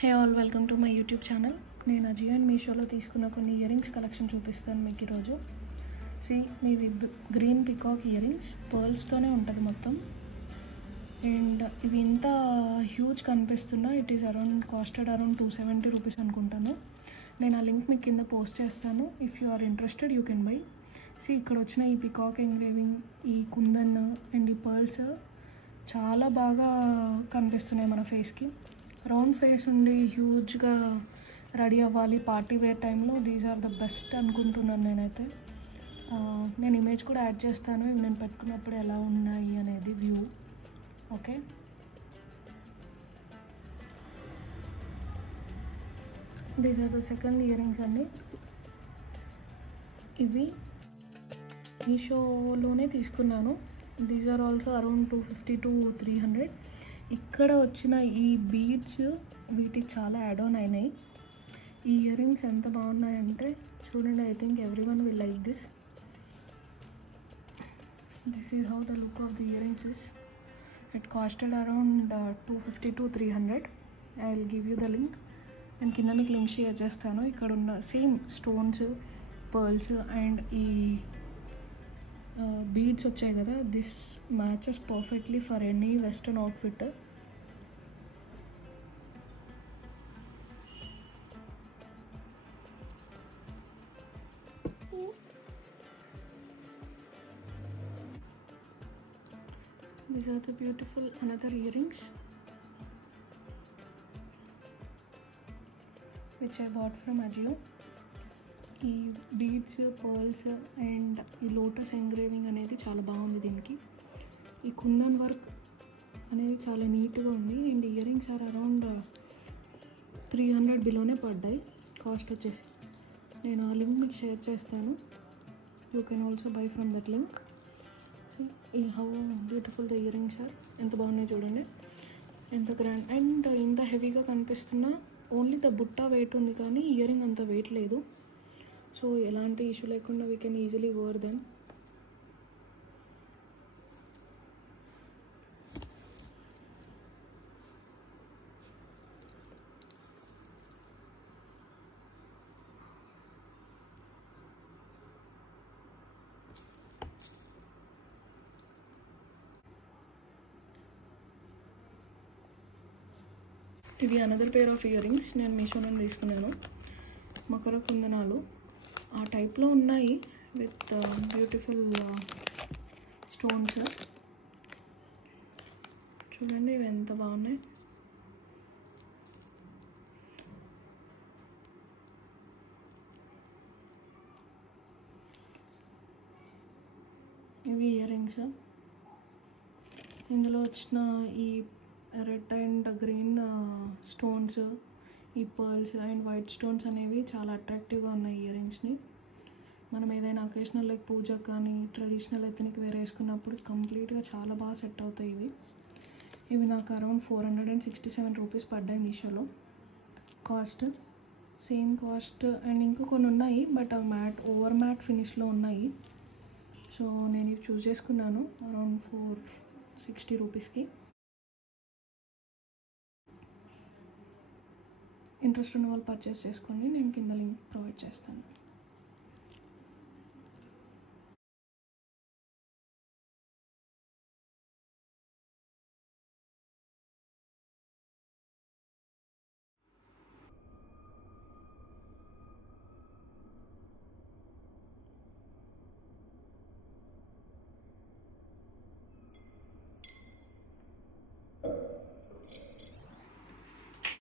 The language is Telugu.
Hey all, welcome to my YouTube channel. నేను అజియో అండ్ మీషోలో తీసుకున్న కొన్ని ఇయర్ రింగ్స్ కలెక్షన్ చూపిస్తాను మీకు ఈరోజు. ఇవి గ్రీన్ పికాక్ ఇయర్ రింగ్స్ పర్ల్స్తోనే ఉంటుంది మొత్తం. అండ్ ఇవి ఇంత హ్యూజ్ కనిపిస్తున్నా it is casted around 270 rupees అనుకుంటాను. నేను ఆ లింక్ మీకు కింద పోస్ట్ చేస్తాను. If you are interested you can buy. ఇక్కడ వచ్చిన ఈ పికాక్ ఎంగ్రేవింగ్, ఈ కుందన్ అండ్ ఈ పర్ల్స్ చాలా బాగా కనిపిస్తున్నాయి మన ఫేస్కి. రౌండ్ ఫేస్ ఉండి హ్యూజ్గా రెడీ అవ్వాలి పార్టీ వేర్ టైంలో దీస్ ఆర్ ద బెస్ట్ అనుకుంటున్నాను నేనైతే. నేను ఇమేజ్ కూడా యాడ్ చేస్తాను ఇవి నేను పెట్టుకున్నప్పుడు ఎలా ఉన్నాయి అనేది view. Okay, these are the second ear rings అండి. ఇవి మీషోలోనే తీసుకున్నాను. These are also around 250 to 300. ఇక్కడ వచ్చిన ఈ బీడ్స్ వీటికి చాలా యాడ్ ఆన్ అయినాయి. ఈ ఇయర్ రింగ్స్ ఎంత బాగున్నాయంటే చూడండి. I think every one will like this. This is how the look of the ear rings is. It costed around 250 to 300. I will give you the link. నేను కింద మీకు లింక్ షేర్ చేస్తాను. ఇక్కడ ఉన్న సేమ్ స్టోన్స్, పర్ల్స్ అండ్ ఈ బీడ్స్ వచ్చాయి కదా, this matches perfectly for any western outfit. These are the beautiful another earrings which I bought from Ajio. ఈ బీడ్స్, పర్ల్స్ అండ్ ఈ లోటస్ ఎంగ్రేవింగ్ అనేది చాలా బాగుంది దీనికి. ఈ కుందన్ వర్క్ అనేది చాలా నీట్గా ఉంది. And earrings are around 300 బిలోనే పడ్డాయి కాస్ట్ వచ్చేసి. నేను ఆ లింక్ మీకు షేర్ చేస్తాను. You can also buy from that link. ఈ how beautiful the earrings are. ఎంత బాగున్నాయి చూడండి, ఎంత గ్రాండ్. అండ్ ఇంత హెవీగా కనిపిస్తున్నా ఓన్లీ ద బుట్ట వెయిట్ ఉంది కానీ ఇయర్ రింగ్ అంత వెయిట్ లేదు. సో ఎలాంటి ఇష్యూ లేకుండా we can easily wear them. ఇవి another pair of earrings. నేను మీషోలో తీసుకున్నాను. మకర కుందనాలు ఆ టైప్లో ఉన్నాయి విత్ బ్యూటిఫుల్ స్టోన్స్. చూడండి ఇవి ఎంత బాగున్నాయి. ఇవి ఇయర్ రింగ్స్. ఇందులో వచ్చిన ఈ రెడ్ అండ్ గ్రీన్ స్టోన్స్, ఈ పర్ల్స్ అండ్ వైట్ స్టోన్స్ అనేవి చాలా అట్రాక్టివ్గా ఉన్నాయి ఇయర్ రింగ్స్ని. మనం ఏదైనా అకేషనల్ లైక్ పూజ కానీ ట్రెడిషనల్ ఎత్నిక్ వేర్ వేసుకున్నప్పుడు కంప్లీట్గా చాలా బాగా సెట్ అవుతాయి ఇవి. ఇవి నాకు అరౌండ్ 467 రూపీస్ పడ్డాయి మీషోలో కాస్ట్. Same cost. అండ్ ఇంకా కొన్ని ఉన్నాయి బట్ అవి ఓవర్ మ్యాట్ ఫినిష్లో ఉన్నాయి. సో నేను ఇవి చూస్ చేసుకున్నాను అరౌండ్ 460 రూపీస్కి. ఇంట్రెస్ట్ ఉన్న వాళ్ళు పర్చేస్ చేసుకోండి. నేను కింద లింక్ ప్రొవైడ్ చేస్తాను.